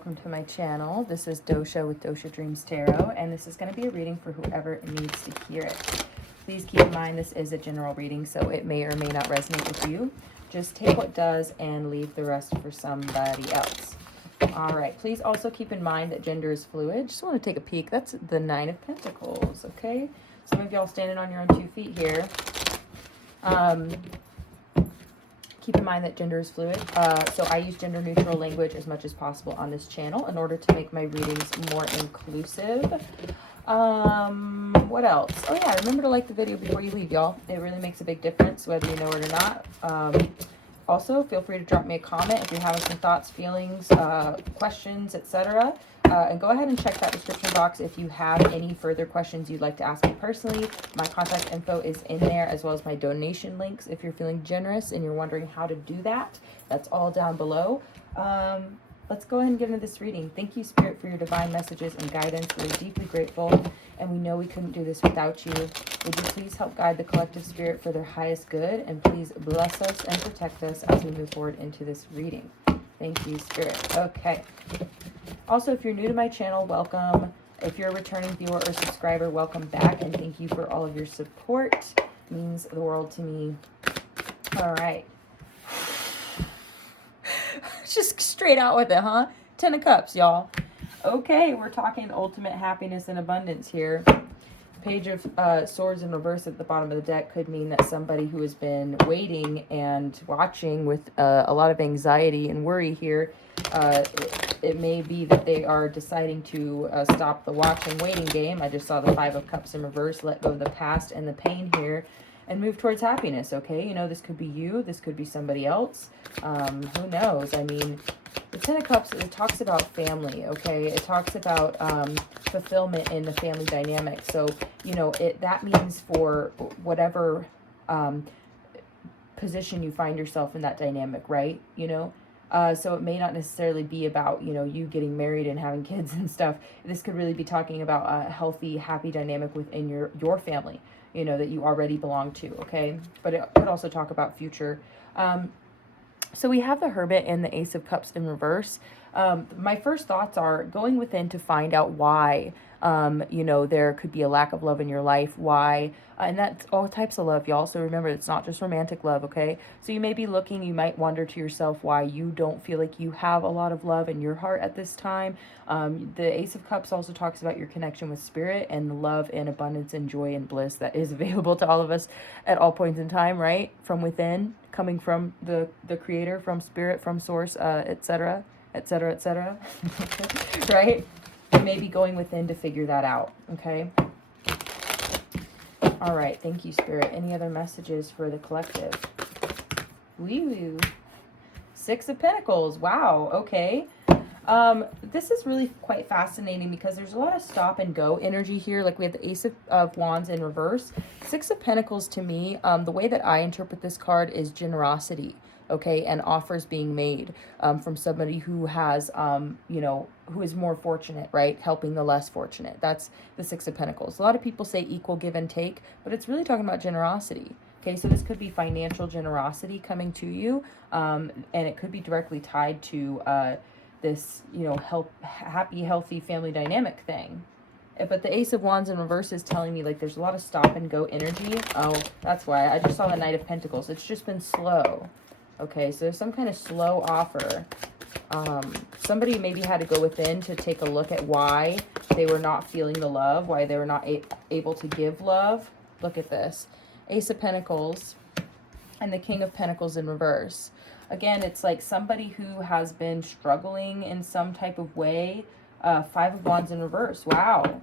welcome to my channel. This is Dosha with DoshaDreamsTarot, and this is going to be a reading for whoever needs to hear it. Please keep in mind this is a general reading, so it may or may not resonate with you. Just take what does and leave the rest for somebody else. All right, please also keep in mind that gender is fluid. Just want to take a peek. That's the 9 of Pentacles, okay? Some of y'all standing on your own 2 feet here. Keep in mind that gender is fluid. So I use gender neutral language as much as possible on this channel in order to make my readings more inclusive. What else? Oh yeah, remember to like the video before you leave, y'all. It really makes a big difference whether you know it or not. Also, feel free to drop me a comment if you're having some thoughts, feelings, questions, etc. And go ahead and check that description box if you have any further questions you'd like to ask me personally. My contact info is in there, as well as my donation links if you're feeling generous and you're wondering how to do that. That's all down below. Let's go ahead and get into this reading. Thank you, Spirit, for your divine messages and guidance. We're deeply grateful, and we know we couldn't do this without you. Would you please help guide the collective spirit for their highest good, and please bless us and protect us as we move forward into this reading. Thank you, Spirit. Okay. Also, if you're new to my channel, welcome. If you're a returning viewer or subscriber, welcome back, and thank you for all of your support. It means the world to me. All right. Just straight out with it, huh? 10 of Cups, y'all. Okay, we're talking ultimate happiness and abundance here. Page of Swords in reverse at the bottom of the deck could mean that somebody who has been waiting and watching with a lot of anxiety and worry here, it may be that they are deciding to stop the watch and waiting game. I just saw the 5 of Cups in reverse, let go of the past and the pain here, and move towards happiness, okay? You know, this could be you, this could be somebody else. Who knows? I mean, the 10 of Cups, it talks about family, okay? It talks about fulfillment in the family dynamic. So, you know, that means for whatever position you find yourself in that dynamic, right? You know? So it may not necessarily be about, you know, you getting married and having kids and stuff. This could really be talking about a healthy, happy dynamic within your family, you know, that you already belong to, okay? But it could also talk about future. So we have the Hermit and the Ace of Cups in reverse. My first thoughts are going within to find out why, you know, there could be a lack of love in your life. Why? And that's all types of love, y'all. So remember, it's not just romantic love, okay? So you may be looking, you might wonder to yourself why you don't feel like you have a lot of love in your heart at this time. The Ace of Cups also talks about your connection with spirit and the love and abundance and joy and bliss that is available to all of us at all points in time, right? From within, coming from the creator, from spirit, from source, etc., etc., etc. Right? You may be going within to figure that out, okay? All right, thank you, Spirit. Any other messages for the collective? Wee-woo. 6 of Pentacles. Wow, okay. This is really quite fascinating because there's a lot of stop and go energy here. Like we have the Ace of Wands in reverse. 6 of Pentacles to me, the way that I interpret this card is generosity. Okay, and offers being made from somebody who has, you know, who is more fortunate, right? Helping the less fortunate. That's the 6 of Pentacles. A lot of people say equal give and take, but it's really talking about generosity. Okay, so this could be financial generosity coming to you, and it could be directly tied to this, you know, happy, healthy family dynamic thing. But the Ace of Wands in reverse is telling me, like, there's a lot of stop and go energy. Oh, that's why. I just saw the Knight of Pentacles. It's just been slow. Okay, so there's some kind of slow offer. Somebody maybe had to go within to take a look at why they were not feeling the love, why they were not able to give love. Look at this. Ace of Pentacles and the King of Pentacles in reverse. Again, it's like somebody who has been struggling in some type of way. 5 of Wands in reverse. Wow.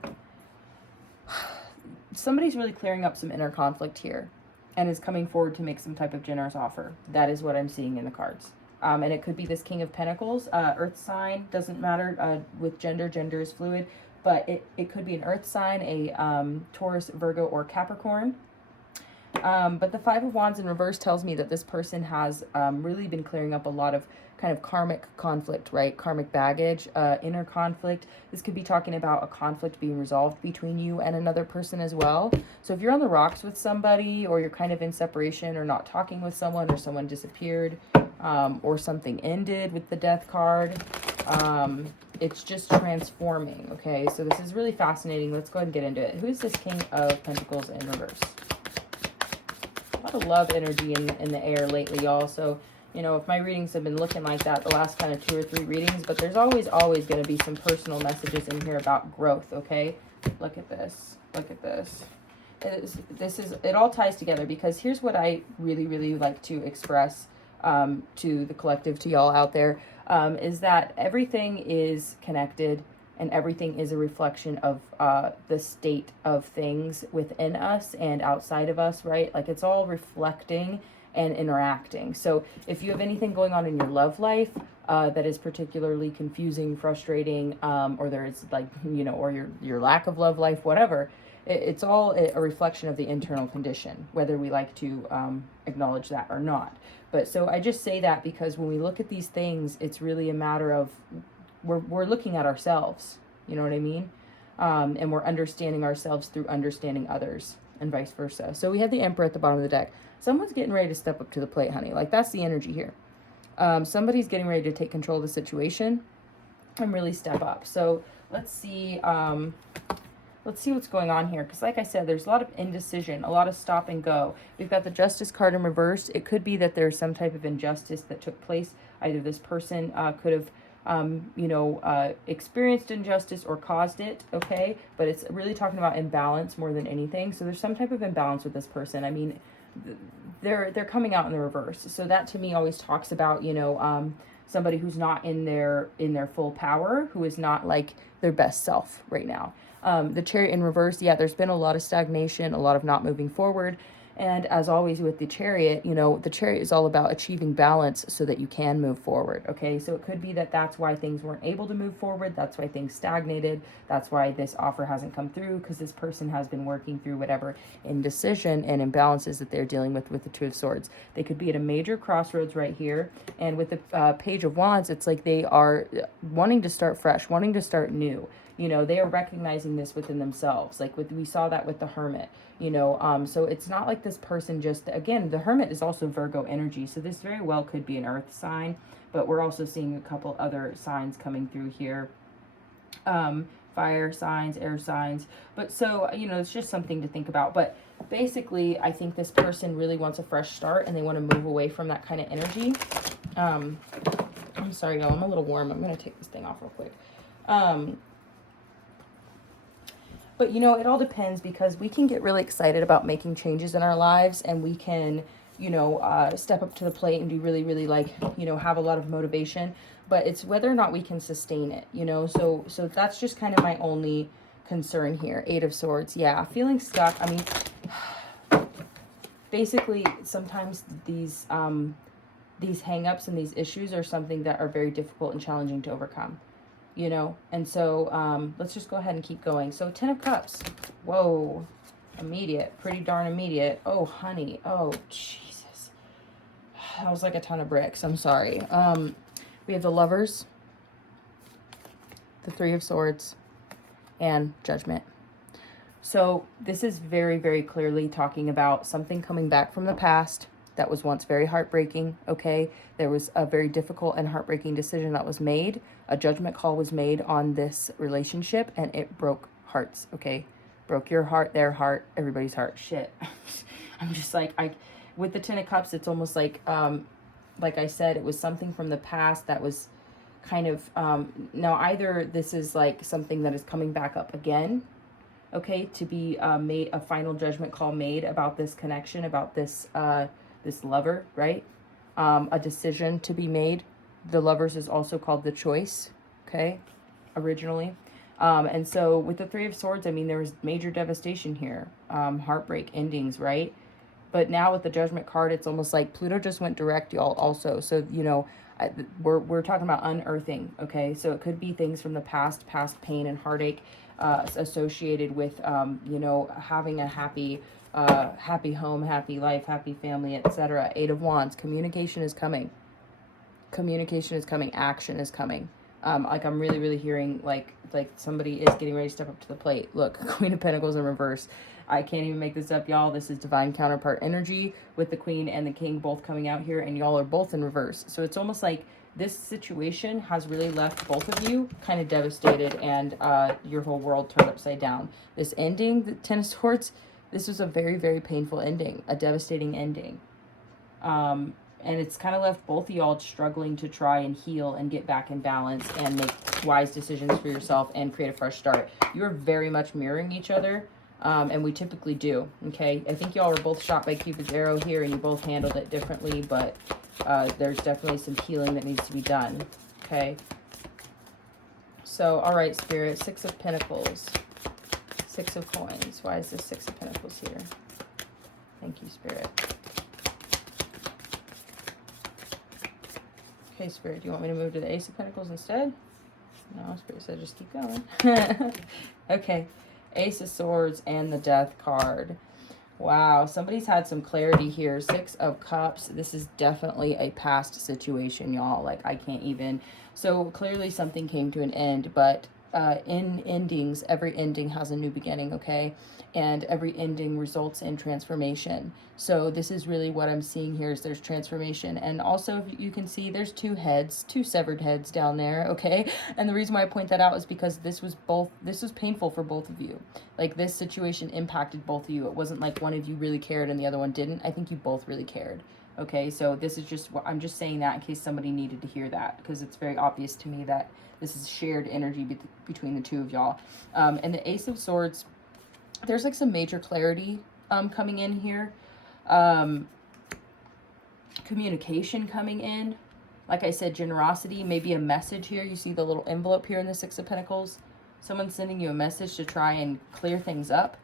Somebody's really clearing up some inner conflict here and is coming forward to make some type of generous offer. That is what I'm seeing in the cards. And it could be this King of Pentacles, earth sign, doesn't matter with gender is fluid, but it could be an earth sign, a Taurus, Virgo, or Capricorn. But the 5 of Wands in reverse tells me that this person has really been clearing up a lot of kind of karmic conflict, right? Karmic baggage, inner conflict. This could be talking about a conflict being resolved between you and another person as well. So if you're on the rocks with somebody, or you're kind of in separation or not talking with someone, or someone disappeared, or something ended with the Death card, it's just transforming, okay? So this is really fascinating. Let's go ahead and get into it. Who's this King of Pentacles in reverse? A lot of love energy in the air lately, y'all. So, you know, if my readings have been looking like that the last kind of 2 or 3 readings, but there's always going to be some personal messages in here about growth, okay? Look at this. Look at this. It all ties together, because here's what I really, really like to express to the collective, to y'all out there, is that everything is connected and everything is a reflection of the state of things within us and outside of us, right? Like, it's all reflecting and interacting. So if you have anything going on in your love life that is particularly confusing, frustrating, or there is, like, you know, or your lack of love life, whatever, it's all a reflection of the internal condition, whether we like to acknowledge that or not. But so I just say that because when we look at these things, it's really a matter of we're looking at ourselves, you know what I mean? And we're understanding ourselves through understanding others, and vice versa. So we have the Emperor at the bottom of the deck. Someone's getting ready to step up to the plate, honey. Like, that's the energy here. Somebody's getting ready to take control of the situation and really step up. So let's see what's going on here, because like I said, there's a lot of indecision, a lot of stop and go. We've got the Justice card in reverse. It could be that there's some type of injustice that took place. Either this person could have experienced injustice or caused it, okay? But it's really talking about imbalance more than anything. So there's some type of imbalance with this person. I mean, they're coming out in the reverse. So that to me always talks about, somebody who's not in their full power, who is not like their best self right now. The Chariot in reverse, yeah, there's been a lot of stagnation, a lot of not moving forward. And as always with the Chariot, the Chariot is all about achieving balance so that you can move forward, okay? So it could be that that's why things weren't able to move forward. That's why things stagnated. That's why this offer hasn't come through, because this person has been working through whatever indecision and imbalances that they're dealing with the Two of Swords. They could be at a major crossroads right here. And with the Page of Wands, it's like they are wanting to start fresh, wanting to start new. They are recognizing this within themselves. Like we saw that with the Hermit, so it's not like this person just, again, the Hermit is also Virgo energy. So this very well could be an earth sign, but we're also seeing a couple other signs coming through here. Fire signs, air signs. But so, it's just something to think about. But basically, I think this person really wants a fresh start and they want to move away from that kind of energy. I'm sorry, y'all, I'm a little warm. I'm going to take this thing off real quick. But, it all depends, because we can get really excited about making changes in our lives, and we can, step up to the plate and do really, really have a lot of motivation, but it's whether or not we can sustain it, so that's just kind of my only concern here. 8 of Swords. Yeah. Feeling stuck. I mean, basically sometimes these hang-ups and these issues are something that are very difficult and challenging to overcome. And so let's just go ahead and keep going. So 10 of Cups. Whoa. Immediate. Pretty darn immediate. Oh, honey. Oh, Jesus. That was like a ton of bricks. I'm sorry. We have the Lovers, the 3 of Swords, and Judgment. So this is very, very clearly talking about something coming back from the past that was once very heartbreaking, okay? There was a very difficult and heartbreaking decision that was made. A judgment call was made on this relationship, and it broke hearts, okay? Broke your heart, their heart, everybody's heart. Shit. I'm just like, with the 10 of Cups, it's almost like I said, it was something from the past that was kind of, now either this is like something that is coming back up again, okay, to be made, a final judgment call made about this connection, about this lover, right? A decision to be made. The Lovers is also called the Choice, okay, originally. And so with the 3 of Swords, I mean, there was major devastation here, heartbreak, endings, right? But now with the Judgment card, it's almost like Pluto just went direct, y'all, also. So, we're talking about unearthing, okay? So it could be things from the past pain and heartache associated with, having a happy home, happy life, happy family, etc. 8 of Wands. Communication is coming. Communication is coming. Action is coming. I'm really, really hearing like somebody is getting ready to step up to the plate. Look, Queen of Pentacles in reverse. I can't even make this up, y'all. This is divine counterpart energy with the Queen and the King both coming out here, and y'all are both in reverse. So it's almost like this situation has really left both of you kind of devastated, and your whole world turned upside down. This ending, the Ten of Swords, this was a very, very painful ending, a devastating ending. And it's kind of left both of y'all struggling to try and heal and get back in balance and make wise decisions for yourself and create a fresh start. You're very much mirroring each other, and we typically do, okay? I think y'all were both shot by Cupid's arrow here, and you both handled it differently, but there's definitely some healing that needs to be done, okay? So, all right, Spirit, Six of Pentacles, Six of Coins. Why is this Six of Pentacles here? Thank you, Spirit. Okay, Spirit, do you want me to move to the Ace of Pentacles instead? No, Spirit said just keep going. Okay, Ace of Swords and the Death card. Wow, somebody's had some clarity here. Six of Cups. This is definitely a past situation, y'all. Like, I can't even... So, clearly something came to an end, but in endings, every ending has a new beginning, okay? And every ending results in transformation. So this is really what I'm seeing here, is there's transformation. And also, if you can see, there's two heads, two severed heads down there, okay? And the reason why I point that out is because this was painful for both of you. Like, this situation impacted both of you. It wasn't like one of you really cared and the other one didn't. I think you both really cared. Okay, so this is just, I'm just saying that in case somebody needed to hear that, because it's very obvious to me that this is shared energy between the two of y'all. And the Ace of Swords, there's like some major clarity coming in here. Communication coming in. Like I said, generosity, maybe a message here. You see the little envelope here in the Six of Pentacles. Someone's sending you a message to try and clear things up.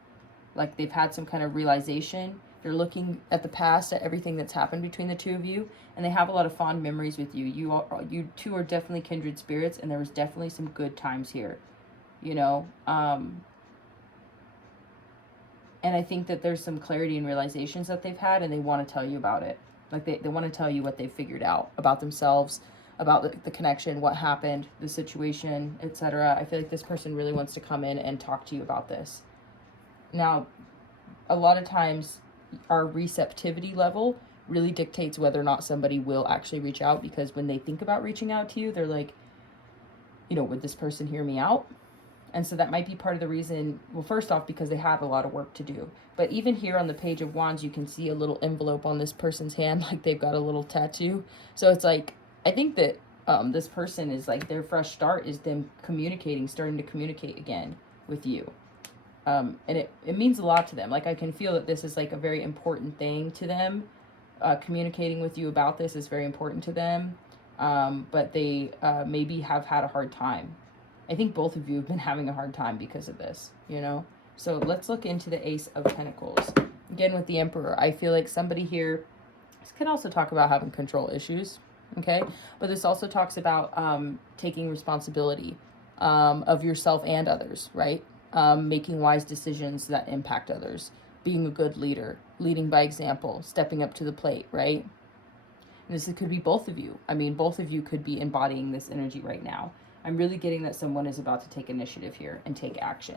Like they've had some kind of realization. They're looking at the past, at everything that's happened between the two of you, and they have a lot of fond memories with you. You two are definitely kindred spirits, and there was definitely some good times here, you know. And I think that there's some clarity and realizations that they've had, and they want to tell you about it. Like they want to tell you what they've figured out about themselves, about the connection, what happened, the situation, etc. I feel like this person really wants to come in and talk to you about this. Now, a lot of times, our receptivity level really dictates whether or not somebody will actually reach out, because when they think about reaching out to you, they're like, you know, would this person hear me out? And so that might be part of the reason. Well, first off, because they have a lot of work to do. But even here on the Page of Wands, you can see a little envelope on this person's hand, like they've got a little tattoo. So it's like, I think that this person is like, their fresh start is them starting to communicate again with you. And it means a lot to them. Like, I can feel that this is like a very important thing to them. Communicating with you about this is very important to them. But they maybe have had a hard time. I think both of you have been having a hard time because of this, you know? So let's look into the Ace of Pentacles. Again, with the Emperor, I feel like somebody here, this can also talk about having control issues, okay? But this also talks about taking responsibility of yourself and others, right? Making wise decisions that impact others, being a good leader, leading by example, stepping up to the plate, right? And this could be both of you. I mean, both of you could be embodying this energy right now. I'm really getting that someone is about to take initiative here and take action.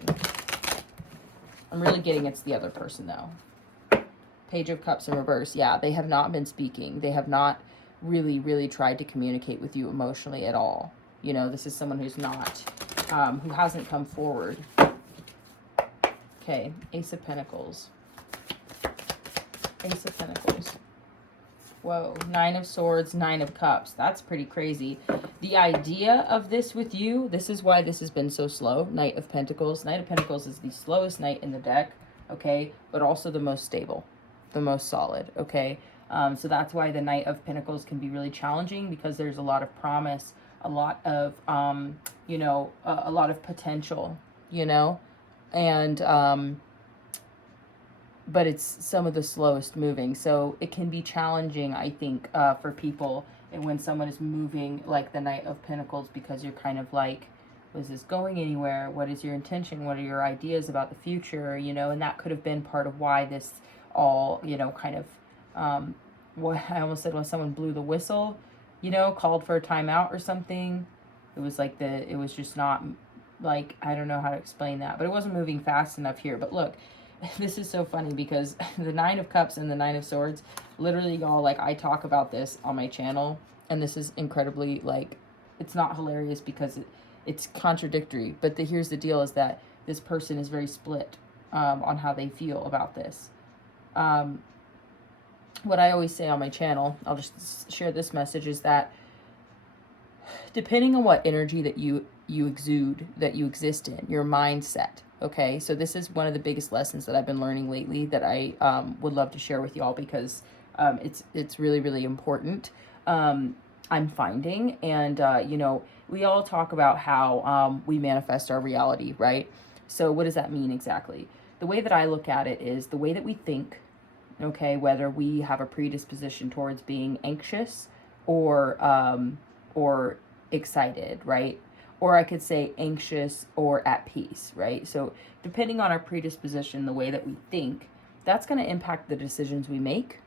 I'm really getting it's the other person, though. Page of Cups in reverse. Yeah, they have not been speaking. They have not really, really tried to communicate with you emotionally at all. You know, this is someone who's not, who hasn't come forward. Okay, Ace of Pentacles. Ace of Pentacles. Whoa, Nine of Swords, Nine of Cups. That's pretty crazy. The idea of this with you, this is why this has been so slow. Knight of Pentacles. Knight of Pentacles is the slowest knight in the deck, okay? But also the most stable, the most solid, okay? So that's why the Knight of Pentacles can be really challenging, because there's a lot of promise, a lot of, you know, a lot of potential, you know? And, but it's some of the slowest moving. So it can be challenging, I think, for people, and when someone is moving like the Knight of Pentacles, because you're kind of like, is this going anywhere? What is your intention? What are your ideas about the future? You know, and that could have been part of why this all, you know, kind of, what I almost said, when someone blew the whistle, you know, called for a timeout or something. It was like it was just not, like, I don't know how to explain that, but it wasn't moving fast enough here. But look, this is so funny, because the Nine of Cups and the Nine of Swords, literally, y'all, like, I talk about this on my channel And this is incredibly, like, it's not hilarious because it's contradictory. But here's the deal, is that this person is very split on how they feel about this. What I always say on my channel, I'll just share this message, is that depending on what energy that you exude, that you exist in, your mindset, okay? So this is one of the biggest lessons that I've been learning lately that I would love to share with y'all, because it's really, really important. I'm finding, and you know, we all talk about how we manifest our reality, right? So what does that mean exactly? The way that I look at it is the way that we think, okay, whether we have a predisposition towards being anxious or excited, right? Or I could say anxious or at peace, right? So depending on our predisposition, the way that we think, that's going to impact the decisions we make.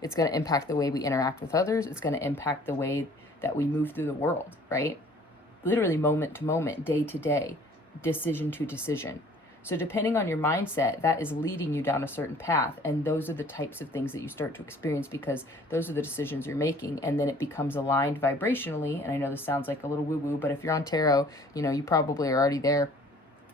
It's going to impact the way we interact with others. It's going to impact the way that we move through the world, right? Literally moment to moment, day to day, decision to decision. So depending on your mindset, that is leading you down a certain path. And those are the types of things that you start to experience, because those are the decisions you're making. And then it becomes aligned vibrationally. And I know this sounds like a little woo-woo, but if you're on tarot, you know, you probably are already there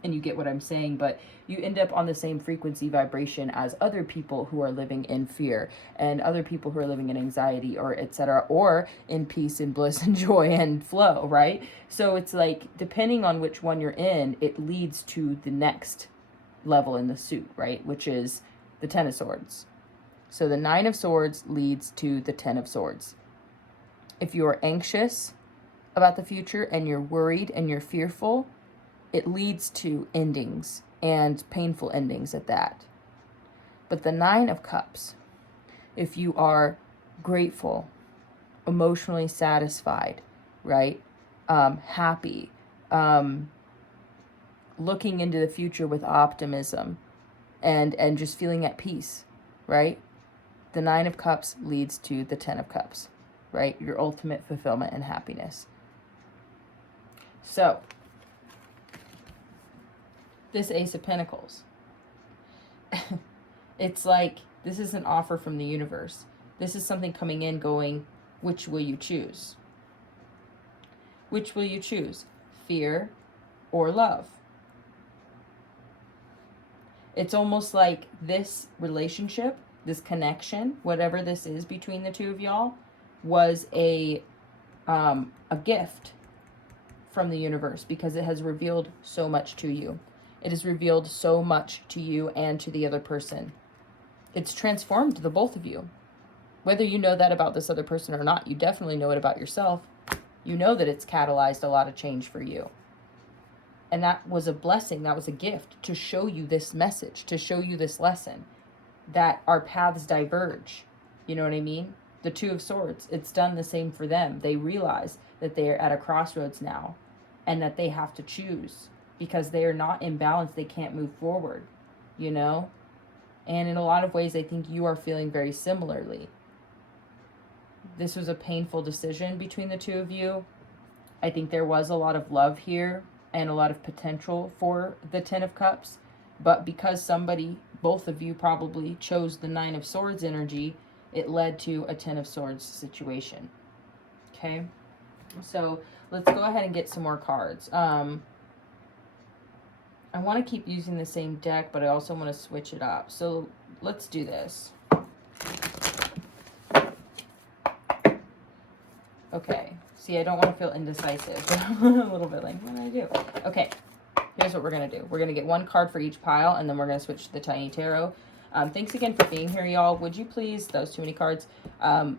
and you get what I'm saying. But you end up on the same frequency vibration as other people who are living in fear, and other people who are living in anxiety, or etc., or in peace and bliss and joy and flow, right? So it's like, depending on which one you're in, it leads to the next level in the suit, right? Which is the Ten of Swords. So the Nine of Swords leads to the Ten of Swords. If you're anxious about the future and you're worried and you're fearful, it leads to endings, and painful endings at that. But the Nine of Cups, if you are grateful, emotionally satisfied, right? Happy, looking into the future with optimism, and just feeling at peace, right? The Nine of Cups leads to the Ten of Cups, right? Your ultimate fulfillment and happiness. So this Ace of Pentacles, it's like, this is an offer from the universe. This is something coming in going, which will you choose? Which will you choose? Fear or love? It's almost like this relationship, this connection, whatever this is between the two of y'all, was a gift from the universe, because it has revealed so much to you. It has revealed so much to you and to the other person. It's transformed the both of you. Whether you know that about this other person or not, you definitely know it about yourself. You know that it's catalyzed a lot of change for you. And that was a blessing. That was a gift to show you this message, to show you this lesson, that our paths diverge. You know what I mean? The Two of Swords, it's done the same for them. They realize that they are at a crossroads now, and that they have to choose, because they are not in balance. They can't move forward, you know? And in a lot of ways, I think you are feeling very similarly. This was a painful decision between the two of you. I think there was a lot of love here and a lot of potential for the Ten of Cups. But because somebody, both of you probably, chose the Nine of Swords energy, it led to a Ten of Swords situation. Okay? So let's go ahead and get some more cards. I want to keep using the same deck, but I also want to switch it up. So let's do this. Okay. See, I don't want to feel indecisive. I'm a little bit like, what do I do? Okay. Here's what we're going to do. We're going to get one card for each pile, and then we're going to switch to the Tiny Tarot. Thanks again for being here, y'all. Would you please, that was too many cards,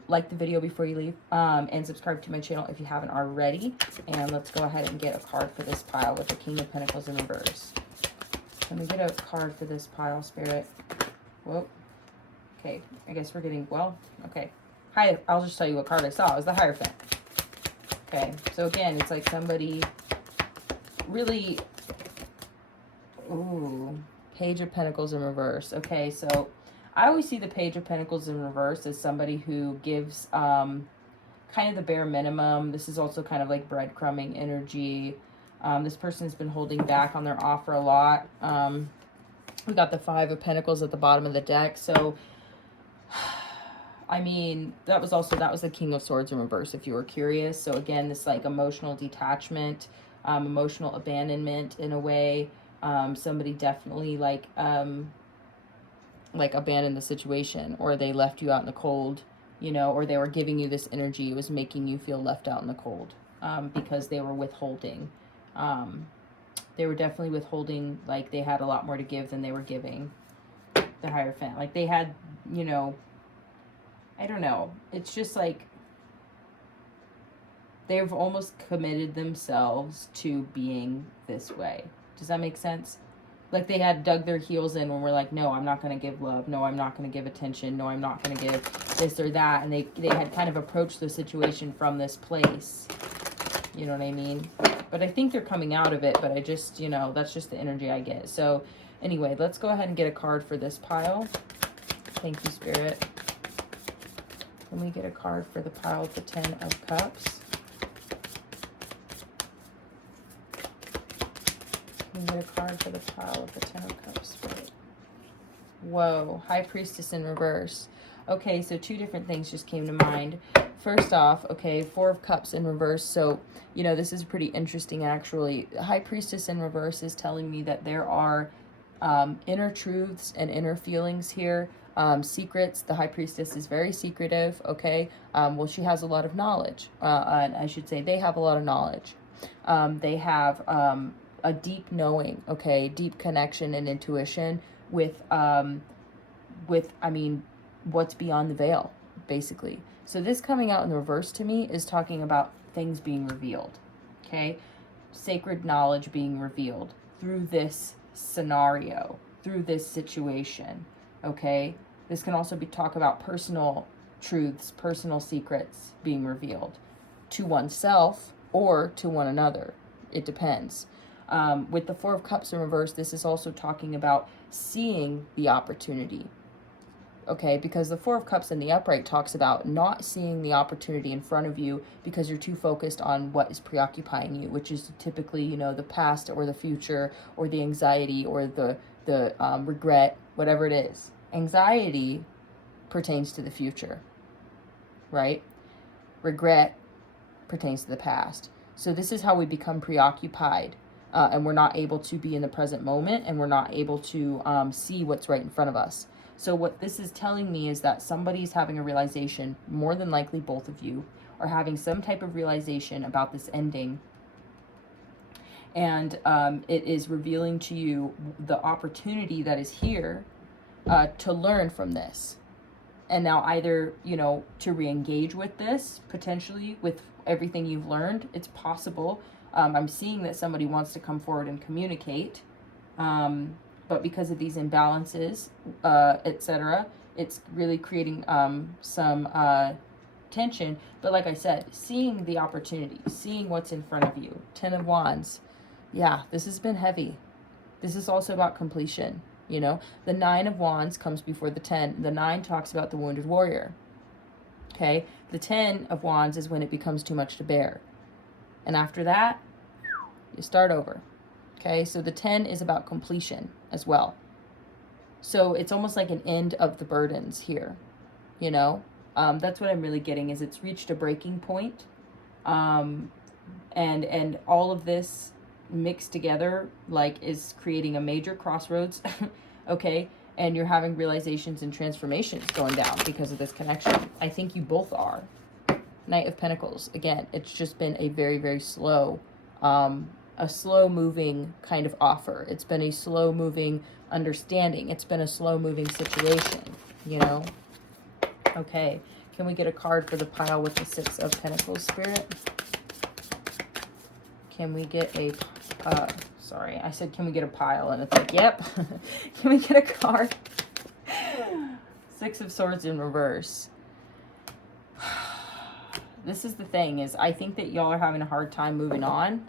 like the video before you leave, and subscribe to my channel if you haven't already. And let's go ahead and get a card for this pile with the King of Pentacles in reverse. Can we get a card for this pile, Spirit? Whoa. Okay, I guess we're getting, well, okay. Hi, I'll just tell you what card I saw. It was the Hierophant. Okay, so again, it's like somebody really, ooh, Page of Pentacles in reverse. Okay, so I always see the Page of Pentacles in reverse as somebody who gives kind of the bare minimum. This is also kind of like breadcrumbing energy. This person's been holding back on their offer a lot. We got the Five of Pentacles at the bottom of the deck. So I mean, that was the King of Swords in reverse, if you were curious. So again, this like emotional detachment, emotional abandonment in a way. Somebody definitely like abandoned the situation, or they left you out in the cold, you know, or they were giving you this energy. It was making you feel left out in the cold, because they were withholding. They were definitely withholding, like they had a lot more to give than they were giving. The Hierophant, like they had, you know, I don't know. It's just like they've almost committed themselves to being this way. Does that make sense? Like they had dug their heels in when we're like, no, I'm not going to give love. No, I'm not going to give attention. No, I'm not going to give this or that. And they had kind of approached the situation from this place. You know what I mean? But I think they're coming out of it. But I just, you know, that's just the energy I get. So anyway, let's go ahead and get a card for this pile. Thank you, Spirit. Can we get a card for the pile of the 10 of Cups? Can we get a card for the pile of the 10 of Cups, Spirit? Whoa, High Priestess in reverse. Okay, so two different things just came to mind. First off, okay, 4 of Cups in reverse. So, you know, this is pretty interesting, actually. High Priestess in reverse is telling me that there are inner truths and inner feelings here. Secrets. The High Priestess is very secretive, okay? Well, she has a lot of knowledge. And I should say they have a lot of knowledge. They have a deep knowing, okay? Deep connection and intuition with, I mean, what's beyond the veil, basically. So this coming out in the reverse to me is talking about things being revealed, okay? Sacred knowledge being revealed through this scenario, through this situation, okay? This can also be talk about personal truths, personal secrets being revealed to oneself or to one another. It depends. With the 4 of Cups in reverse, this is also talking about seeing the opportunity, okay? Because the 4 of Cups in the upright talks about not seeing the opportunity in front of you because you're too focused on what is preoccupying you, which is typically, you know, the past or the future or the anxiety or the regret, whatever it is. Anxiety pertains to the future, right? Regret pertains to the past. So this is how we become preoccupied, and we're not able to be in the present moment, and we're not able to see what's right in front of us. So what this is telling me is that somebody's having a realization, more than likely both of you are having some type of realization about this ending. And it is revealing to you the opportunity that is here to learn from this. And now either, you know, to re-engage with this, potentially with everything you've learned. It's possible. I'm seeing that somebody wants to come forward and communicate. But because of these imbalances, etc., it's really creating some tension. But like I said, seeing the opportunity, seeing what's in front of you. 10 of Wands. Yeah, this has been heavy. This is also about completion. You know, the 9 of Wands comes before the 10. The 9 talks about the wounded warrior. Okay, the 10 of Wands is when it becomes too much to bear. And after that, you start over. Okay, so the 10 is about completion as well. So it's almost like an end of the burdens here, you know. That's what I'm really getting, is it's reached a breaking point. And all of this mixed together, like, is creating a major crossroads. Okay, and you're having realizations and transformations going down because of this connection. I think you both are. Knight of Pentacles. Again, it's just been a very, very slow, a slow moving kind of offer. It's been a slow moving understanding. It's been a slow moving situation, you know. Okay, can we get a card for the pile with the 6 of Pentacles, Spirit? Can we get a, sorry, I said, can we get a pile? And it's like, yep. Can we get a card? 6 of Swords in reverse. This is the thing, is I think that y'all are having a hard time moving on.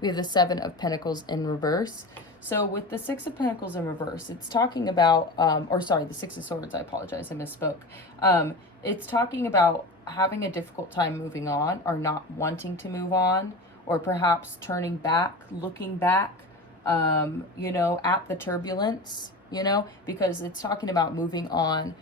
We have the 7 of Pentacles in reverse. So with the 6 of Pentacles in reverse, it's talking about, or sorry, the 6 of Swords, I apologize, I misspoke. It's talking about having a difficult time moving on, or not wanting to move on, or perhaps turning back, looking back, you know, at the turbulence, you know, because it's talking about moving on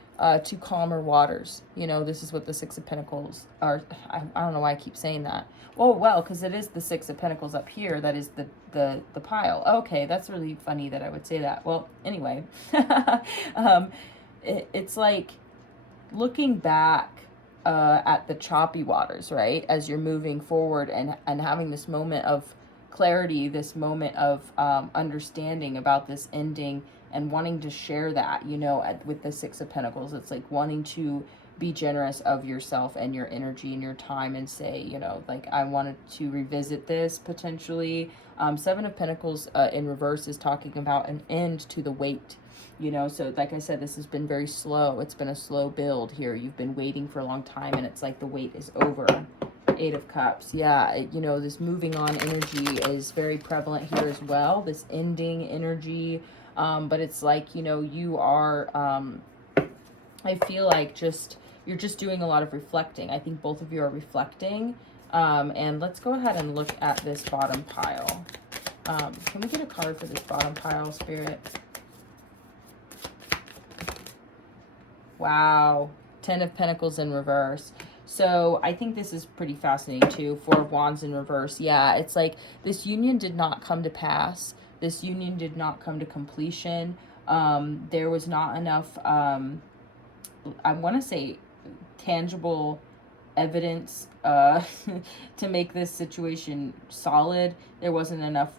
to calmer waters. You know, this is what the Six of Pentacles are. I don't know why I keep saying that. Oh, well, because it is the Six of Pentacles up here. That is the pile. Okay, that's really funny that I would say that. Well, anyway, it's like looking back at the choppy waters, right? As you're moving forward and having this moment of clarity, this moment of understanding about this ending, and wanting to share that, you know, with the Six of Pentacles. It's like wanting to be generous of yourself and your energy and your time, and say, you know, like, I wanted to revisit this potentially. Seven of Pentacles in reverse is talking about an end to the wait, you know. So like I said, this has been very slow. It's been a slow build here. You've been waiting for a long time, and it's like the wait is over. Eight of Cups. Yeah, you know, this moving on energy is very prevalent here as well. This ending energy. But it's like, you know, you are, I feel like you're just doing a lot of reflecting. I think both of you are reflecting. And let's go ahead and look at this bottom pile. Can we get a card for this bottom pile, Spirit? Wow. 10 of Pentacles in reverse. So I think this is pretty fascinating too. Four of Wands in reverse. Yeah, it's like this union did not come to pass. This union did not come to completion. There was not enough, I want to say, tangible evidence to make this situation solid. There wasn't enough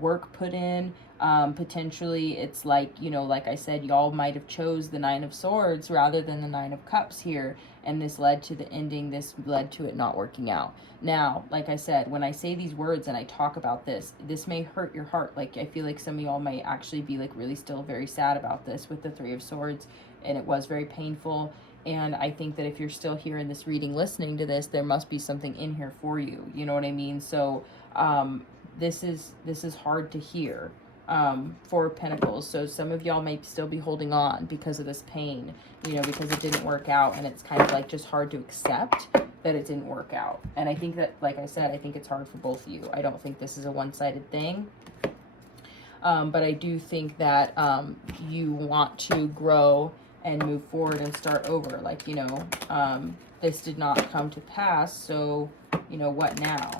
work put in. Potentially, it's like, you know, like I said, y'all might have chose the Nine of Swords rather than the Nine of Cups here, and this led to the ending. This led to it not working out. Now, like I said, when I say these words and I talk about this may hurt your heart. Like, I feel like some of y'all might actually be like really still very sad about this with the Three of Swords, and it was very painful. And I think that if you're still here in this reading listening to this, there must be something in here for you. You know what I mean? So this is hard to hear. Four of Pentacles. So some of y'all may still be holding on because of this pain, you know, because it didn't work out, and it's kind of like just hard to accept that it didn't work out. And I think that, like I said, I think it's hard for both of you. I don't think this is a one-sided thing. But I do think that you want to grow and move forward and start over. Like, you know, this did not come to pass, so, you know, what now?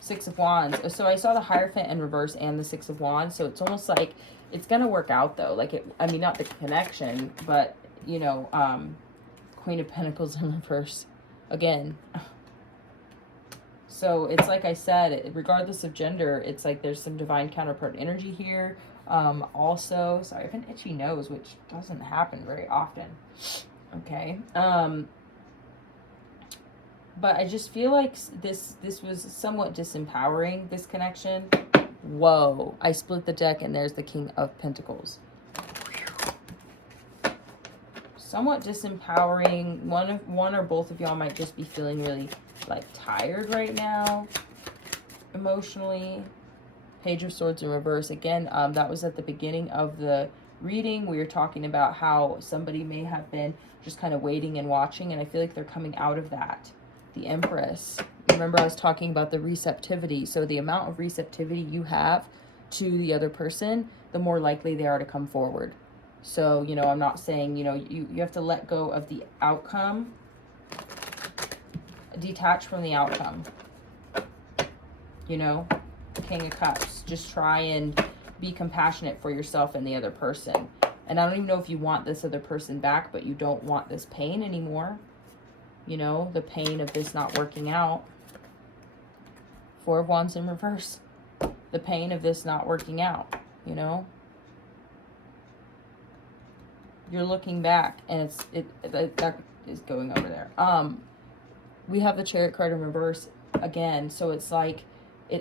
Six of Wands. So I saw the Hierophant in reverse and the Six of Wands, so it's almost like it's gonna work out though. Like, it, I mean, not the connection, but, you know, Queen of Pentacles in reverse again. So it's like I said, regardless of gender, it's like there's some divine counterpart energy here. Also, sorry, I have an itchy nose, which doesn't happen very often. Okay. But I just feel like this was somewhat disempowering, this connection. Whoa. I split the deck and there's the King of Pentacles. Somewhat disempowering. One or both of y'all might just be feeling really like tired right now emotionally. Page of Swords in reverse. Again, that was at the beginning of the reading. We were talking about how somebody may have been just kind of waiting and watching, and I feel like they're coming out of that. The Empress. Remember, I was talking about the receptivity. So the amount of receptivity you have to the other person, the more likely they are to come forward. So, you know, I'm not saying, you know, you have to let go of the outcome. Detach from the outcome. You know, King of Cups. Just try and be compassionate for yourself and the other person. And I don't even know if you want this other person back, but you don't want this pain anymore. You know, the pain of this not working out. Four of Wands in reverse. The pain of this not working out, you know. You're looking back, and that is going over there. We have the Chariot card in reverse again, so it's like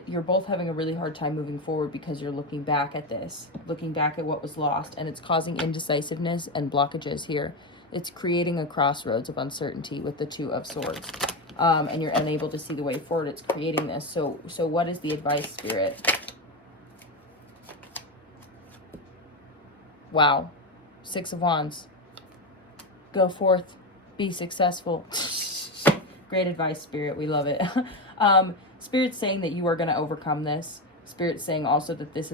you're both having a really hard time moving forward because you're looking back at this, looking back at what was lost, and it's causing indecisiveness and blockages here. It's creating a crossroads of uncertainty with the Two of Swords, and you're unable to see the way forward. It's creating this. So what is the advice, Spirit? Wow. Six of Wands. Go forth. Be successful. Great advice, Spirit. We love it. Spirit's saying that you are going to overcome this. Spirit's saying also that this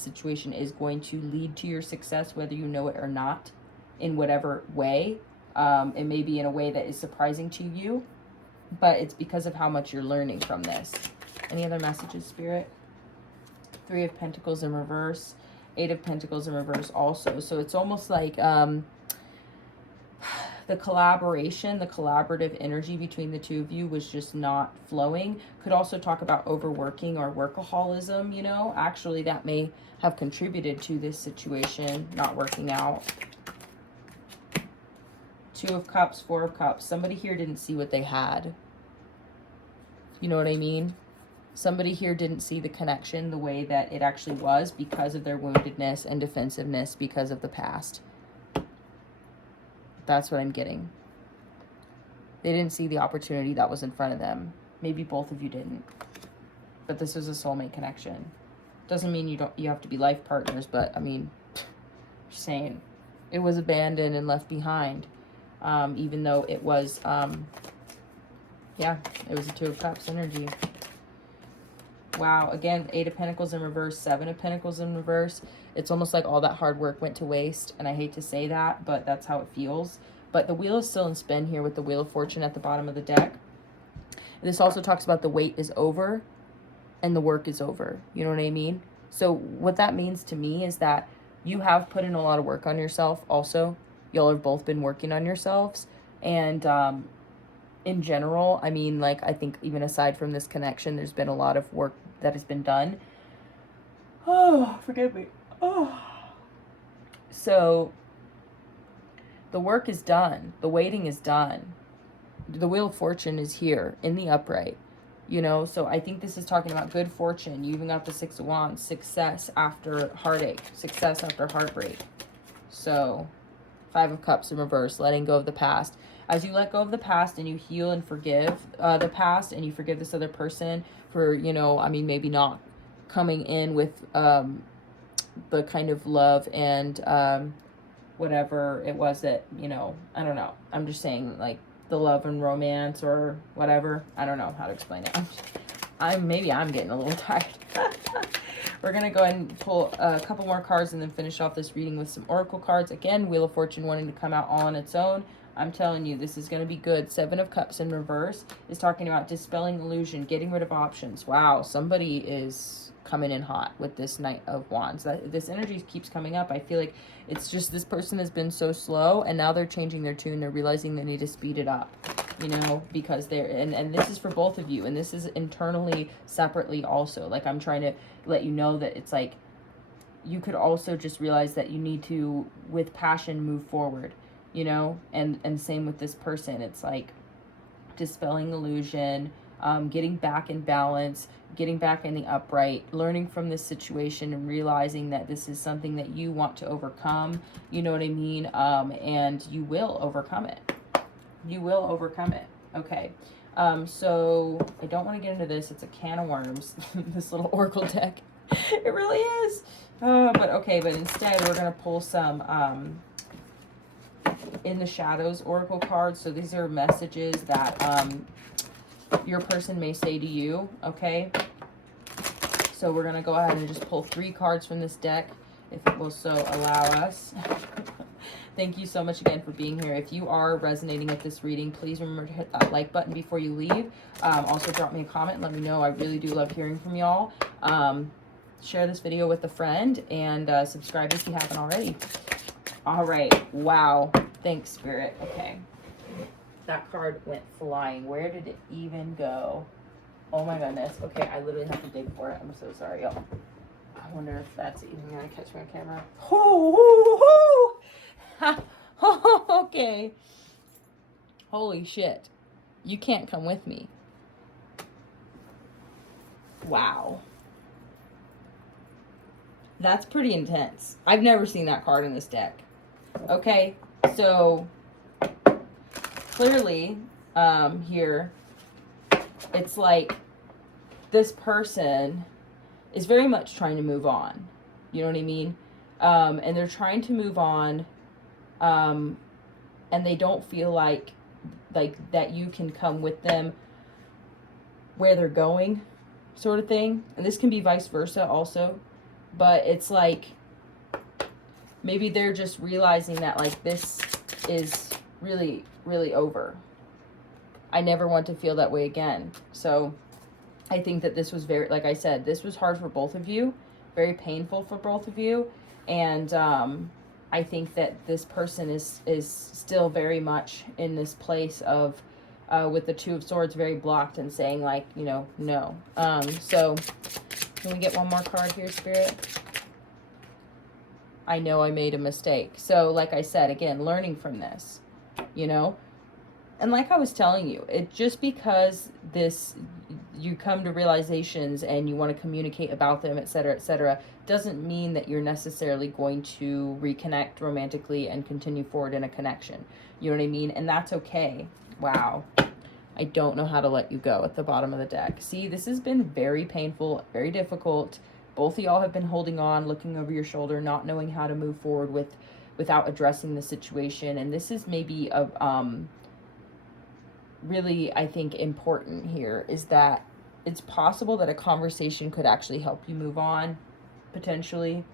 situation is going to lead to your success, whether you know it or not, in whatever way. It may be in a way that is surprising to you, but it's because of how much you're learning from this. Any other messages, Spirit? 3 of Pentacles in reverse, 8 of Pentacles in reverse also. So it's almost like the collaboration, the collaborative energy between the two of you was just not flowing. Could also talk about overworking or workaholism, you know. Actually, that may have contributed to this situation not working out. 2 of Cups, 4 of Cups. Somebody here didn't see what they had. You know what I mean? Somebody here didn't see the connection the way that it actually was because of their woundedness and defensiveness because of the past. That's what I'm getting. They didn't see the opportunity that was in front of them. Maybe both of you didn't. But this was a soulmate connection. Doesn't mean you have to be life partners, but I mean, just saying, it was abandoned and left behind. Even though it was, yeah, it was a 2 of Cups energy. Wow, again, 8 of Pentacles in reverse, 7 of Pentacles in reverse. It's almost like all that hard work went to waste, and I hate to say that, but that's how it feels. But the wheel is still in spin here with the Wheel of Fortune at the bottom of the deck. This also talks about the wait is over and the work is over. You know what I mean? So what that means to me is that you have put in a lot of work on yourself also. Y'all have both been working on yourselves. And in general, I mean, like, I think even aside from this connection, there's been a lot of work that has been done. Oh, forgive me. Oh. So the work is done. The waiting is done. The Wheel of Fortune is here in the upright. You know, so I think this is talking about good fortune. You even got the 6 of Wands, success after heartache, success after heartbreak. So 5 of Cups in reverse, letting go of the past. As you let go of the past and you heal and forgive the past, and you forgive this other person for, you know, I mean, maybe not coming in with the kind of love and whatever it was that, you know, I don't know. I'm just saying, like, the love and romance or whatever. I don't know how to explain it. Maybe I'm getting a little tired. We're going to go ahead and pull a couple more cards and then finish off this reading with some oracle cards. Again, Wheel of Fortune wanting to come out all on its own. I'm telling you, this is going to be good. 7 of Cups in reverse is talking about dispelling illusion, getting rid of options. Wow, somebody is coming in hot with this Knight of Wands. This energy keeps coming up. I feel like it's just this person has been so slow, and now they're changing their tune. They're realizing they need to speed it up, you know, because they're, and this is for both of you, and this is internally, separately also. Like, I'm trying to let you know that it's like, you could also just realize that you need to, with passion, move forward. You know, and same with this person. It's like dispelling illusion, getting back in balance, getting back in the upright, learning from this situation and realizing that this is something that you want to overcome. You know what I mean? And you will overcome it. You will overcome it. Okay. So I don't want to get into this. It's a can of worms, this little oracle deck. It really is. But okay, but instead we're going to pull some in the shadows oracle cards. So these are messages that your person may say to you. Okay, so we're gonna go ahead and just pull 3 cards from this deck, if it will so allow us. Thank you so much again for being here. If you are resonating with this reading, please remember to hit that like button before you leave. Also drop me a comment and let me know. I really do love hearing from y'all. Share this video with a friend, and subscribe if you haven't already. All right. Wow. Thanks, Spirit. Okay. That card went flying. Where did it even go? Oh my goodness. Okay, I literally have to dig for it. I'm so sorry, y'all. I wonder if that's even going to catch me on camera. Okay. Holy shit. You can't come with me. Wow. That's pretty intense. I've never seen that card in this deck. Okay, so clearly here it's like this person is very much trying to move on. You know what I mean? And they're trying to move on, and they don't feel like that you can come with them where they're going. sort of thing. And this can be vice versa also. But it's like, maybe they're just realizing that, like, this is really, really over. I never want to feel that way again. So I think that this was very, like I said, this was hard for both of you, very painful for both of you. And I think that this person is still very much in this place of, with the Two of Swords, very blocked and saying, like, you know, no. So can we get one more card here, Spirit? I know I made a mistake. So like I said, again, learning from this, you know. And like I was telling you, it just because this, you come to realizations and you want to communicate about them, etc., doesn't mean that you're necessarily going to reconnect romantically and continue forward in a connection. You know what I mean? And that's okay. Wow. I don't know how to let you go at the bottom of the deck. See, this has been very painful, very difficult. Both of y'all have been holding on, looking over your shoulder, not knowing how to move forward without addressing the situation. And this is maybe a really, I think, important here, is that it's possible that a conversation could actually help you move on, potentially.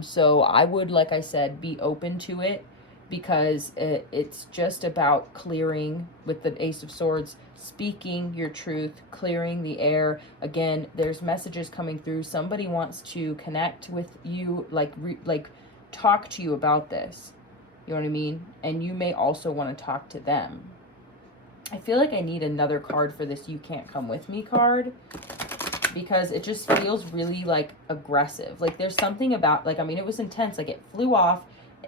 So I would, like I said, be open to it, because it's just about clearing, with the Ace of Swords, speaking your truth, clearing the air. Again, there's messages coming through. Somebody wants to connect with you, like talk to you about this. You know what I mean? And you may also want to talk to them. I feel like I need another card for this "you can't come with me" card, because it just feels really, like, aggressive. Like, there's something about, like, I mean, it was intense. Like, it flew off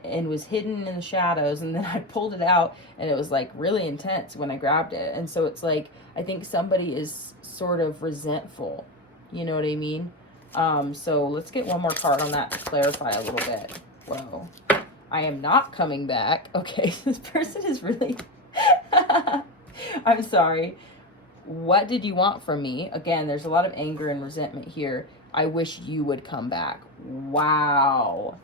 and was hidden in the shadows, and then I pulled it out and it was, like, really intense when I grabbed it. And so it's like, I think somebody is sort of resentful. You know what I mean? So let's get one more card on that to clarify a little bit. Whoa. I am not coming back. Okay, this person is really... I'm sorry. What did you want from me? Again, there's a lot of anger and resentment here. I wish you would come back. Wow.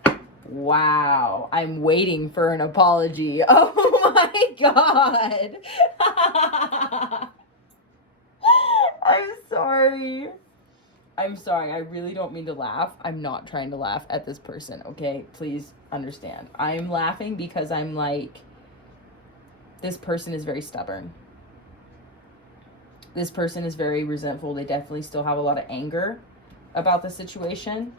Wow. I'm waiting for an apology. Oh my God. I'm sorry. I'm sorry. I really don't mean to laugh. I'm not trying to laugh at this person, okay? Please understand. I'm laughing because I'm like, this person is very stubborn. This person is very resentful. They definitely still have a lot of anger about the situation.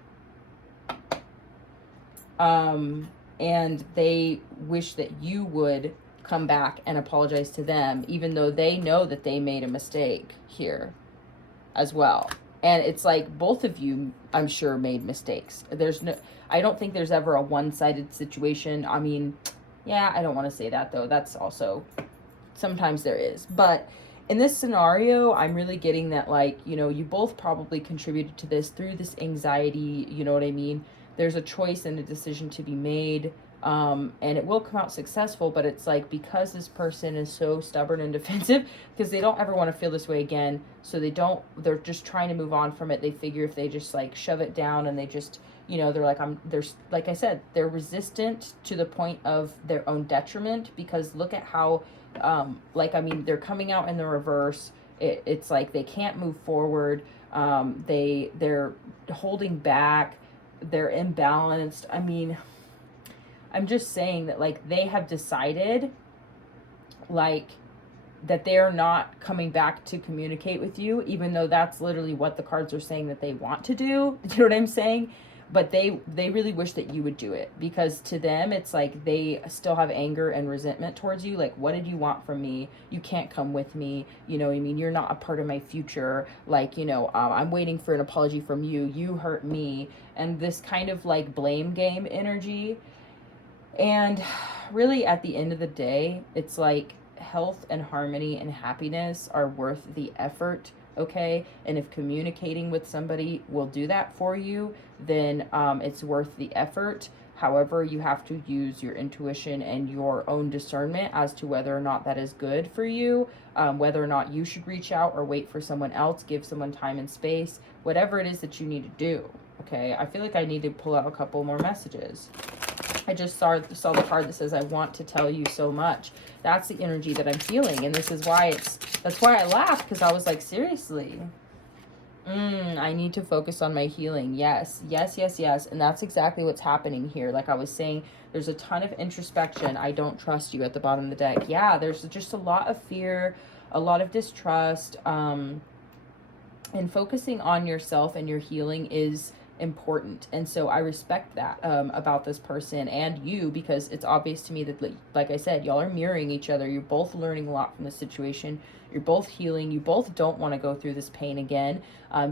And they wish that you would come back and apologize to them, even though they know that they made a mistake here as well. And it's like, both of you, I'm sure, made mistakes. I don't think there's ever a one-sided situation. I mean, yeah, I don't want to say that, though. That's also, sometimes there is. But in this scenario, I'm really getting that, like, you know, you both probably contributed to this through this anxiety, you know what I mean? There's a choice and a decision to be made, and it will come out successful, but it's like, because this person is so stubborn and defensive, because they don't ever want to feel this way again, so they're just trying to move on from it. They figure if they just, like, shove it down and they just, you know, they're like, like I said, they're resistant to the point of their own detriment, because look at how, like, I mean, they're coming out in the reverse. It's like they can't move forward. They're holding back. They're imbalanced. I mean, I'm just saying that, like, they have decided, like, that they're not coming back to communicate with you, even though that's literally what the cards are saying that they want to do. You know what I'm saying? But they really wish that you would do it, because to them, it's like they still have anger and resentment towards you. Like, what did you want from me? You can't come with me. You know what I mean? You're not a part of my future. Like, you know, I'm waiting for an apology from you. You hurt me. And this kind of, like, blame game energy. And really, at the end of the day, it's like health and harmony and happiness are worth the effort. Okay, and if communicating with somebody will do that for you, then it's worth the effort. However, you have to use your intuition and your own discernment as to whether or not that is good for you, whether or not you should reach out or wait for someone else, give someone time and space, whatever it is that you need to do. Okay, I feel like I need to pull out a couple more messages. I just saw the card that says, I want to tell you so much. That's the energy that I'm feeling. And this is why that's why I laughed, because I was like, seriously. I need to focus on my healing. Yes, yes, yes, yes. And that's exactly what's happening here. Like I was saying, there's a ton of introspection. I don't trust you at the bottom of the deck. Yeah, there's just a lot of fear, a lot of distrust. And focusing on yourself and your healing is important. And so I respect that about this person and you, because it's obvious to me that, like I said, y'all are mirroring each other. You're both learning a lot from the situation. You're both healing. You both don't want to go through this pain again.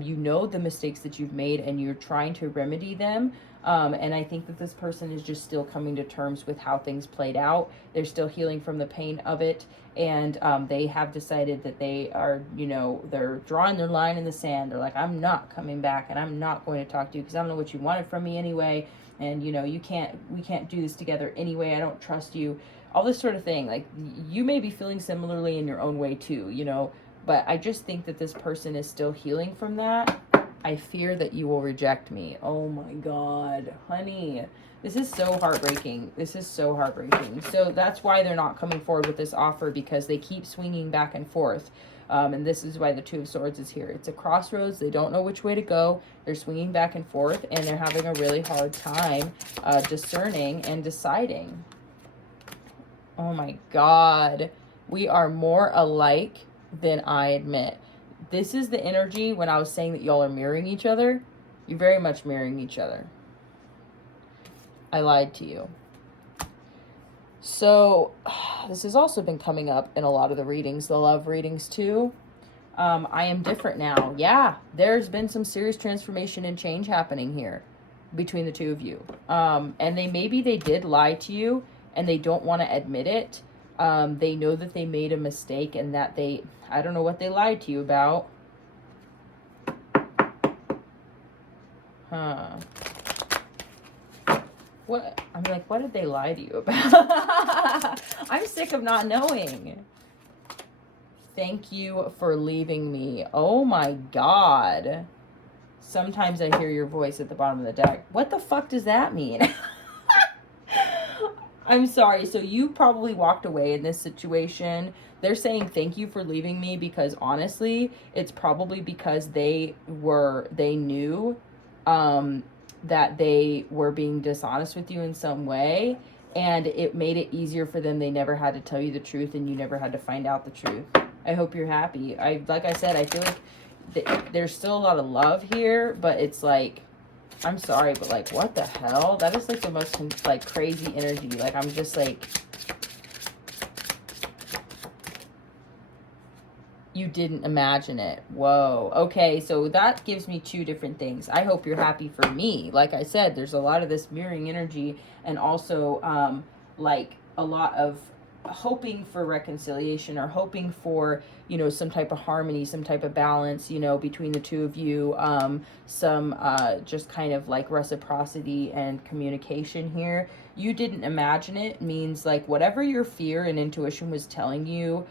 You know the mistakes that you've made and you're trying to remedy them. And I think that this person is just still coming to terms with how things played out. They're still healing from the pain of it. And they have decided that they are, you know, they're drawing their line in the sand. They're like, I'm not coming back and I'm not going to talk to you because I don't know what you wanted from me anyway. And, you know, we can't do this together anyway. I don't trust you. All this sort of thing. Like, you may be feeling similarly in your own way too, you know. But I just think that this person is still healing from that. I fear that you will reject me. Oh my God, honey. This is so heartbreaking. This is so heartbreaking. So that's why they're not coming forward with this offer, because they keep swinging back and forth. And this is why the Two of Swords is here. It's a crossroads. They don't know which way to go. They're swinging back and forth, and they're having a really hard time discerning and deciding. Oh my God. We are more alike than I admit. This is the energy when I was saying that y'all are mirroring each other. You're very much mirroring each other. I lied to you. So this has also been coming up in a lot of the readings, the love readings too. I am different now. Yeah, there's been some serious transformation and change happening here between the two of you. And maybe they did lie to you and they don't want to admit it. They know that they made a mistake and that I don't know what they lied to you about. What? I'm like, what did they lie to you about? I'm sick of not knowing. Thank you for leaving me. Oh my God. Sometimes I hear your voice at the bottom of the deck. What the fuck does that mean? I'm sorry. So you probably walked away in this situation. They're saying thank you for leaving me because honestly, it's probably because they knew that they were being dishonest with you in some way, and it made it easier for them. They never had to tell you the truth and you never had to find out the truth. I hope you're happy. Like I said, I feel like there's still a lot of love here, but it's like, I'm sorry, but like, what the hell? That is like the most like crazy energy. Like, I'm just like, you didn't imagine it. Whoa. Okay, so that gives me two different things. I hope you're happy for me. Like I said, there's a lot of this mirroring energy, and also like a lot of hoping for reconciliation, or hoping for, you know, some type of harmony, some type of balance, you know, between the two of you. Some just kind of like reciprocity and communication here. You didn't imagine it means like whatever your fear and intuition was telling you,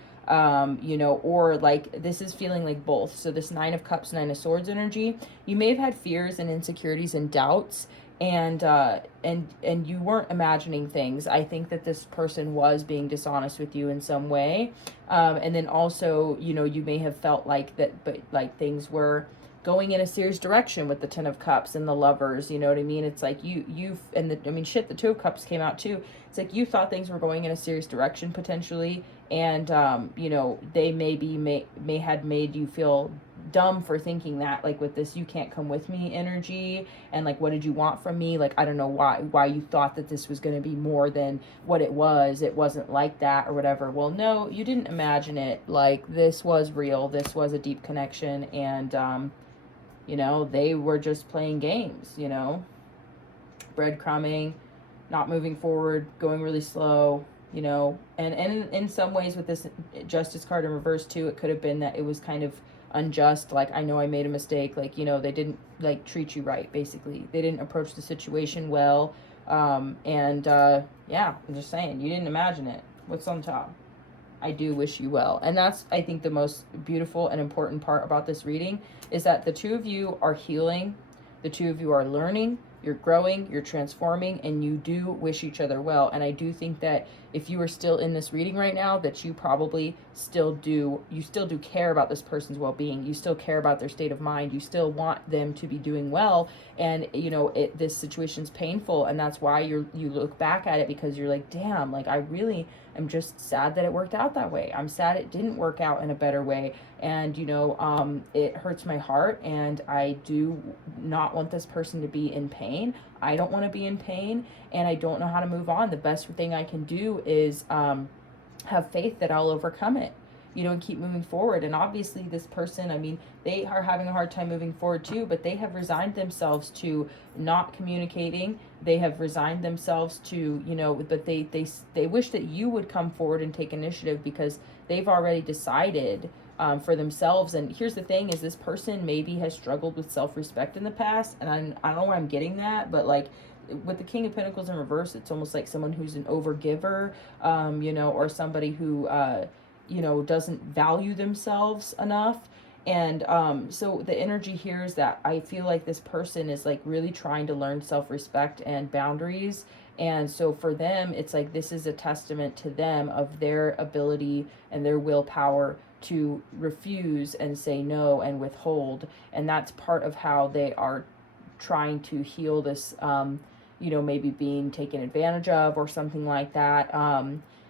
you know, or like this is feeling like both. So this Nine of Cups, Nine of Swords energy, you may have had fears and insecurities and doubts, and you weren't imagining things. I think that this person was being dishonest with you in some way. And then also, you know, you may have felt like that, but like things were going in a serious direction with the Ten of Cups and the Lovers, you know what I mean? It's like the Two of Cups came out too. It's like you thought things were going in a serious direction potentially, and you know, they may had made you feel dumb for thinking that, like with this you can't come with me energy, and like what did you want from me? Like, I don't know why you thought that this was going to be more than what it was. It wasn't like that or whatever. Well, no, you didn't imagine it. Like, this was real. This was a deep connection, and you know, they were just playing games, you know, breadcrumbing, not moving forward, going really slow, you know, and in some ways with this Justice card in reverse too, it could have been that it was kind of unjust. Like, I know I made a mistake. Like, you know, they didn't like treat you right. Basically, they didn't approach the situation well. Yeah, I'm just saying, you didn't imagine it. What's on top? I do wish you well. And that's, I think, the most beautiful and important part about this reading is that the two of you are healing. The two of you are learning. you're growing, you're transforming, and you do wish each other well. And I do think that if you are still in this reading right now, that you probably still do care about this person's well-being. You still care about their state of mind. You still want them to be doing well. And, you know, this situation's painful, and that's why you look back at it, because you're like, damn, like, I really am just sad that it worked out that way. I'm sad it didn't work out in a better way. And, you know, it hurts my heart, and I do not want this person to be in pain. I don't want to be in pain, and I don't know how to move on. The best thing I can do is have faith that I'll overcome it, you know, and keep moving forward. And obviously this person, I mean, they are having a hard time moving forward too, but they have resigned themselves to not communicating. They have resigned themselves to, you know, but they wish that you would come forward and take initiative, because they've already decided for themselves. And here's the thing, is this person maybe has struggled with self-respect in the past, and I don't know where I'm getting that, but like with the King of Pentacles in reverse, it's almost like someone who's an overgiver, you know, or somebody who you know, doesn't value themselves enough. And so the energy here is that I feel like this person is like really trying to learn self-respect and boundaries. And so for them, it's like this is a testament to them of their ability and their willpower to refuse and say no and withhold. And that's part of how they are trying to heal this, you know, maybe being taken advantage of or something like that.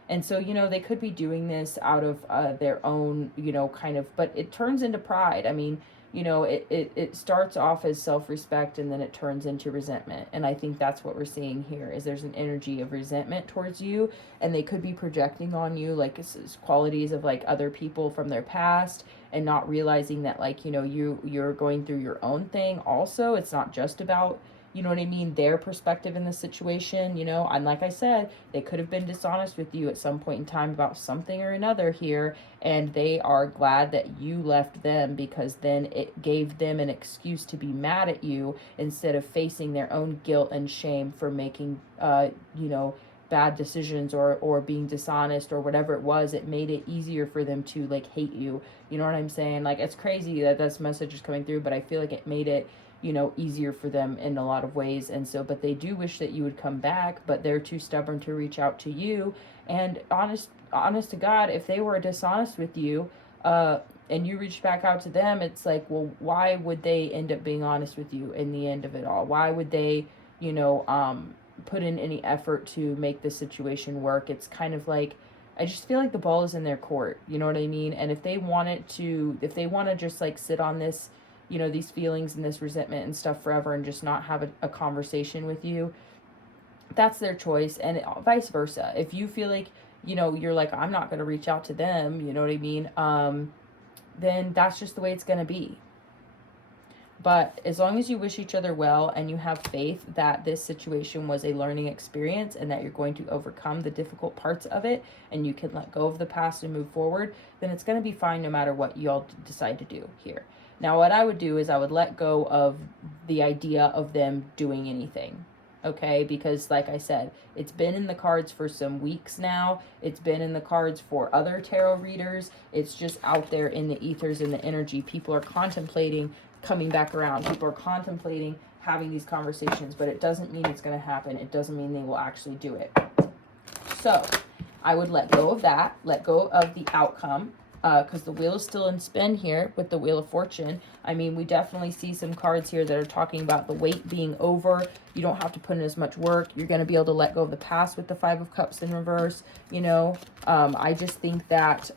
And so, you know, they could be doing this out of their own, you know, kind of, but it turns into pride. I mean, you know, it starts off as self-respect, and then it turns into resentment. And I think that's what we're seeing here, is there's an energy of resentment towards you, and they could be projecting on you like qualities of like other people from their past, and not realizing that, like, you know, you're going through your own thing also. It's not just about, you know what I mean, their perspective in the situation, you know. And like I said, they could have been dishonest with you at some point in time about something or another here, and they are glad that you left them, because then it gave them an excuse to be mad at you instead of facing their own guilt and shame for making, you know, bad decisions or being dishonest or whatever it was. It made it easier for them to like hate you. You know what I'm saying? Like, it's crazy that this message is coming through, but I feel like it made it, you know, easier for them in a lot of ways. And so, but they do wish that you would come back, but they're too stubborn to reach out to you. And honest to God, if they were dishonest with you, and you reached back out to them, it's like, well, why would they end up being honest with you in the end of it all? Why would they, you know, put in any effort to make the situation work? It's kind of like, I just feel like the ball is in their court. You know what I mean? And if they want to just like sit on this, you know, these feelings and this resentment and stuff forever and just not have a conversation with you, that's their choice. And vice versa. If you feel like, you know, you're like, I'm not going to reach out to them, you know what I mean? Then that's just the way it's going to be. But as long as you wish each other well and you have faith that this situation was a learning experience and that you're going to overcome the difficult parts of it, and you can let go of the past and move forward, then it's going to be fine no matter what you all decide to do here. Now, what I would do is I would let go of the idea of them doing anything, okay? Because like I said, it's been in the cards for some weeks now. It's been in the cards for other tarot readers. It's just out there in the ethers and the energy. People are contemplating coming back around. People are contemplating having these conversations, but it doesn't mean it's going to happen. It doesn't mean they will actually do it. So I would let go of that, let go of the outcome, because the wheel is still in spin here with the Wheel of Fortune. I mean, we definitely see some cards here that are talking about the weight being over. You don't have to put in as much work. You're going to be able to let go of the past with the Five of Cups in reverse. You know, I just think that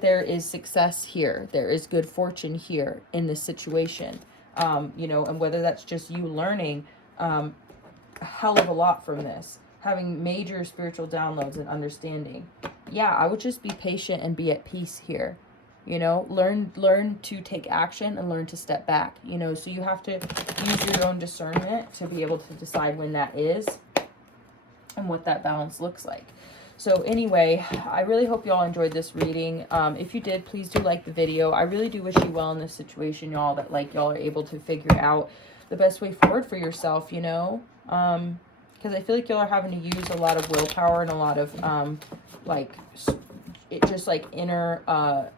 there is success here. There is good fortune here in this situation. You know, and whether that's just you learning a hell of a lot from this, having major spiritual downloads and understanding. Yeah, I would just be patient and be at peace here. You know, learn to take action and learn to step back. You know, so you have to use your own discernment to be able to decide when that is and what that balance looks like. So anyway, I really hope y'all enjoyed this reading. If you did, please do like the video. I really do wish you well in this situation, y'all, that like y'all are able to figure out the best way forward for yourself, you know, because I feel like y'all are having to use a lot of willpower and a lot of inner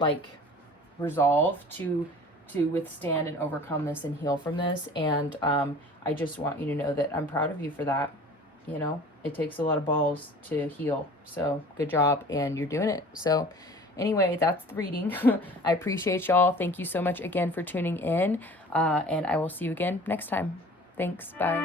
like resolve to to withstand and overcome this and heal from this. And I just want you to know that I'm proud of you for that. You know, it takes a lot of balls to heal. So good job, and you're doing it. So anyway, that's the reading. I appreciate y'all. Thank you so much again for tuning in. And I will see you again next time. Thanks. Bye.